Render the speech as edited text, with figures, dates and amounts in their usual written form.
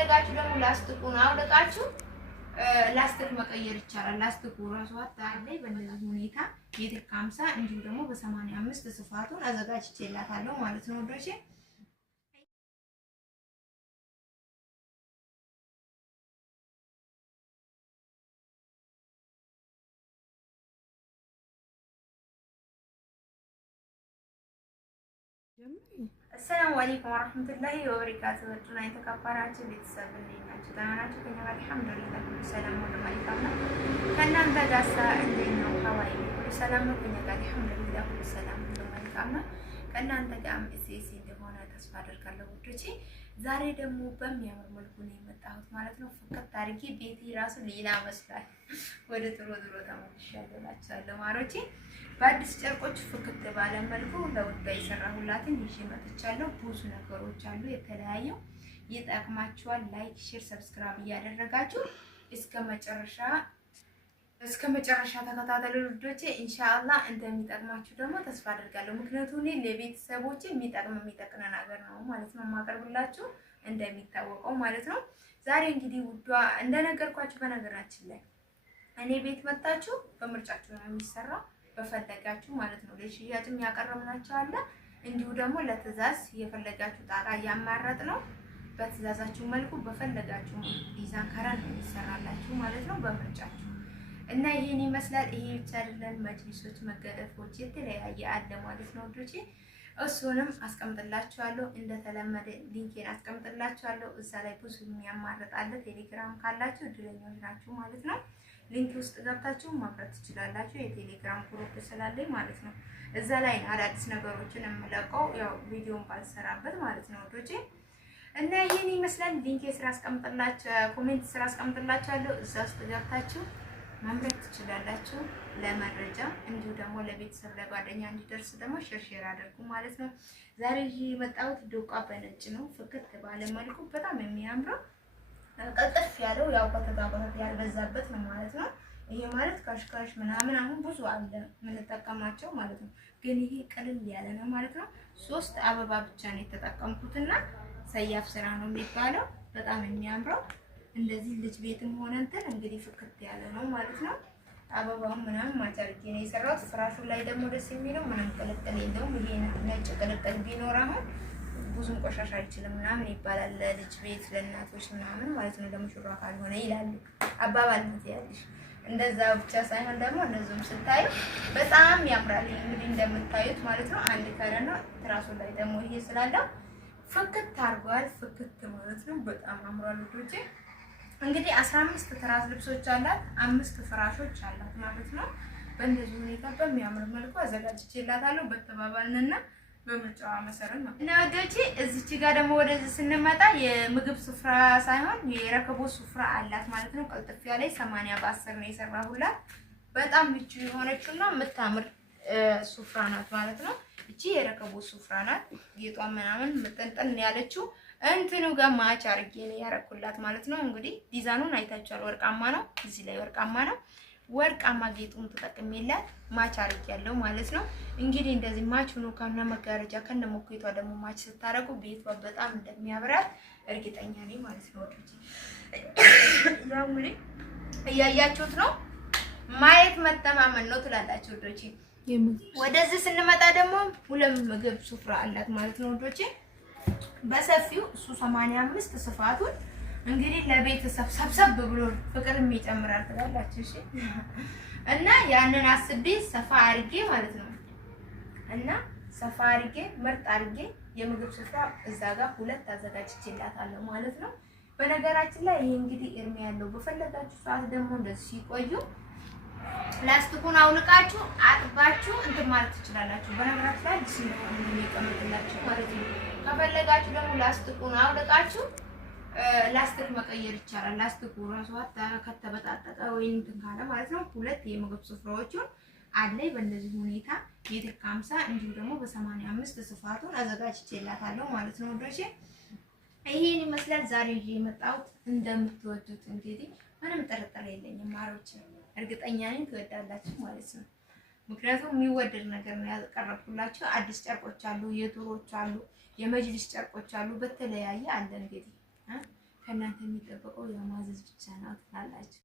ከፈለጋችሁ ደግሞ ላስቲኩን አውልቃችሁ ላስቲክ መቀየር ይቻላል። ላስቲኩ ራሱ አጣላይ በእንደዚህ ሁኔታ ሜትር ከ50 እንዲሁ ደግሞ በ85 ስፋቱን አዘጋጅቼላታለሁ ማለት ነው ወዶቼ። السلام عليكم ورحمة الله وبركاته. وطنا يتكبراتي ቤተሰብ እንዴት ናችሁ? ደህና ናችሁ? ከኛ ጋር አልሐምዱሊላህ ሁሉ ሰላም ሁሉ መልካም ነው። ከእናንተ ጋርሳ እንዴት ነው? ሀዋይ ሁሉ ሰላም ነው? ከኛ ጋር አልሐምዱሊላህ ሁሉ ሰላም ሁሉ መልካም ነው። ከእናንተ ጋርም እዚህ እንደሆነ ተስፋ አደርጋለሁ ውዶቼ። ዛሬ ደግሞ በሚያምር መልኩ ነው የመጣሁት ማለት ነው። ፍቅት አድርጌ ቤቴ ራሱ ሌላ መስሏል። ወደ ድሮ ተመልሻለሁ እላችኋለሁ ማሮቼ። በአዲስ ጨርቆች ፍክት ባለ መልኩ ለውዳ የሰራሁላትን ይዤ መጥቻለሁ። ብዙ ነገሮች አሉ የተለያዩ ይጠቅማችኋል። ላይክ፣ ሼር፣ ሰብስክራይብ እያደረጋችሁ እስከ መጨረሻ ተከታተሉ ልጆቼ። ኢንሻአላህ እንደሚጠቅማችሁ ደግሞ ተስፋ አደርጋለሁ። ምክንያቱም እኔ ለቤተሰቦቼ የሚጠቅም ነገር ነው ማለት ነው የማቀርብላችሁ እንደሚታወቀው ማለት ነው። ዛሬ እንግዲህ ውዷ እንደነገርኳችሁ በነገራችን ላይ እኔ ቤት መጣችሁ በምርጫችሁ ነው የሚሰራው በፈለጋችሁ ማለት ነው። ለሽያጭም ያቀረብናቸው አለ። እንዲሁ ደግሞ ለትዕዛዝ የፈለጋችሁ ጣጣ ያማረጥ ነው። በትዕዛዛችሁ መልኩ በፈለጋችሁ ዲዛይን ከረን ነው የሚሰራላችሁ ማለት ነው በምርጫችሁ። እና ይሄን ይመስላል። ይሄ ብቻ አይደለም፣ መጅሊሶች፣ መገደፎች የተለያየ አለ ማለት ነው ወዶቼ። እሱንም አስቀምጥላችኋለሁ። እንደተለመደ ሊንኬን አስቀምጥላችኋለሁ። እዛ ላይ ብዙ የሚያማርጥ አለ። ቴሌግራም ካላችሁ እድለኞች ናችሁ ማለት ነው። ሊንክ ውስጥ ገብታችሁ ማብራት ትችላላችሁ። የቴሌግራም ግሩፕ ስላለኝ ማለት ነው። እዛ ላይ አዳዲስ ነገሮችን የምለቀው ያው ቪዲዮን ባልሰራበት ማለት ነው ወዶቼ። እና ይሄን ይመስላል። ሊንክ ስራ አስቀምጥላችሁ ኮሜንት ስራ አስቀምጥላችኋለሁ። እዛ ውስጥ ገብታችሁ ማምራት ትችላላችሁ ለመረጃ እንዲሁ ደግሞ ለቤተሰብ ለጓደኛ እንዲደርስ ደግሞ ሼር አድርጉ ማለት ነው። ዛሬ ይሄ የመጣሁት ዶቃ በነጭ ነው። ፍክት ባለ መልኩ በጣም የሚያምረው ቀልጠፍ ያለው ያው ከተጋባበት ያልበዛበት ነው ማለት ነው። ይሄ ማለት ካሽካሽ ምናምን አሁን ብዙ አለ የምንጠቀማቸው ማለት ነው። ግን ይሄ ቀልል ያለ ነው ማለት ነው። 3 አበባ ብቻ ነው የተጠቀምኩትና ሰያፍ ስራ ነው የሚባለው። በጣም የሚያምረው እንደዚህ ልጅ ቤትም ሆነ እንትን እንግዲህ ፍክት ያለ ነው ማለት ነው። አበባውን ምናምን ማቻርጌ ነው የሰራሁት። ፍራሹ ላይ ደግሞ ደስ የሚለው ምንም ቅልቅል የለውም። ይሄ ነጭ ቅልቅል ቢኖር አሁን ብዙም ቆሻሻ አይችልም ምናምን ይባላል። ለልጅ ቤት ለእናቶች ምናምን ማለት ነው። ለሙሽራ ካልሆነ ይላሉ አባባል ነው ያለሽ። እንደዛ ብቻ ሳይሆን ደግሞ እንደዚህም ስታይ በጣም ያምራል። እንግዲህ እንደምታዩት ማለት ነው። አንድ ከለር ነው። ትራሱ ላይ ደግሞ ይሄ ስላለው ፍክት አድርጓል። ፍክት ማለት ነው። በጣም አምሯል ልጆቼ። እንግዲህ 15 ትራስ ልብሶች አላት፣ 5 ፍራሾች አላት ማለት ነው። በእንደዚህ ሁኔታ በሚያምር መልኩ አዘጋጅቼላታለሁ በተባባልንና በምርጫዋ መሰረት ነው። እና ወዶቼ እዚች ጋር ደግሞ ወደዚህ ስንመጣ የምግብ ስፍራ ሳይሆን የረከቦት ስፍራ አላት ማለት ነው። ቀልጥፍ ያለ 80 በ10 ነው የሰራሁላት። በጣም ምቹ የሆነችውና የምታምር ስፍራ ናት ማለት ነው። እቺ የረከቦት ስፍራ ናት። ጌጧ ምናምን ምጥንጥን ያለችው እንትኑ ጋር ማች አርጌ ነው ያረኩላት ማለት ነው። እንግዲህ ዲዛይኑን አይታችኋል። ወርቃማ ነው። እዚህ ላይ ወርቃማ ነው። ወርቃማ ጌጡን ተጠቅሜላት ማች አርጌያለሁ ማለት ነው። እንግዲህ እንደዚህ ማች ሆኖ ከነ መጋረጃ ከነ ሞኬቷ ደግሞ ማች ስታረጉ ቤቷ በጣም እንደሚያበራት እርግጠኛ ነኝ ማለት ነው። ወዶች ያው እንግዲህ እያያችሁት ነው። ማየት መተማመን ነው ትላላችሁ ወዶች። ወደዚህ ስንመጣ ደግሞ ሁለት ምግብ ስፍራ አላት ማለት ነው ወዶች። በሰፊው እሱ 85 ስፋቱን እንግዲህ ለቤተሰብ ሰብሰብ ብሎ ፍቅርም ይጨምራል ትላላችሁ። እሺ እና ያንን አስቤ ሰፋ አርጌ ማለት ነው። እና ሰፋ አርጌ ምርጥ አርጌ የምግብ ስፍራ እዛ ጋር 2 አዘጋጅቼላታለሁ ማለት ነው። በነገራችን ላይ ይሄ እንግዲህ እርሜ ያለው በፈለጋችሁ ሰዓት ደግሞ እንደዚህ ሲቆዩ ላስቲኩን አውልቃችሁ አጥባችሁ እንትን ማለት ትችላላችሁ። በነገራችን ላይ ሲሆን የሚቀመጥላችሁ ማለት ነው። ከፈለጋችሁ ደግሞ ላስቲኩን አውልቃችሁ ላስቲክ መቀየር ይቻላል። ላስቲኩ ራሱ ከተበጣጠቀ ወይ እንትን ካለ ማለት ነው። 2 የምግብ ስፍራዎችን አለኝ በእንደዚህ ሁኔታ ሜትር ከ50 እንዲሁ ደግሞ በ85 ስፋቱን አዘጋጅቼላታለሁ ማለት ነው ወዶቼ። ይሄን ይመስላል ዛሬ ይዤ የመጣሁት። እንደምትወዱት እንግዲህ ምንም ጥርጥር የለኝም ማሮቼ። እርግጠኛ ነኝ ትወዳላችሁ ማለት ነው። ምክንያቱም የሚወደድ ነገር ነው ያቀረብኩላችሁ። አዲስ ጨርቆች አሉ፣ የቱሮች አሉ፣ የመጅሊስ ጨርቆች አሉ። በተለያየ አለ እንግዲህ ከነ ከእናንተ የሚጠበቀው ያው ማዘዝ ብቻ ነው ትላላችሁ።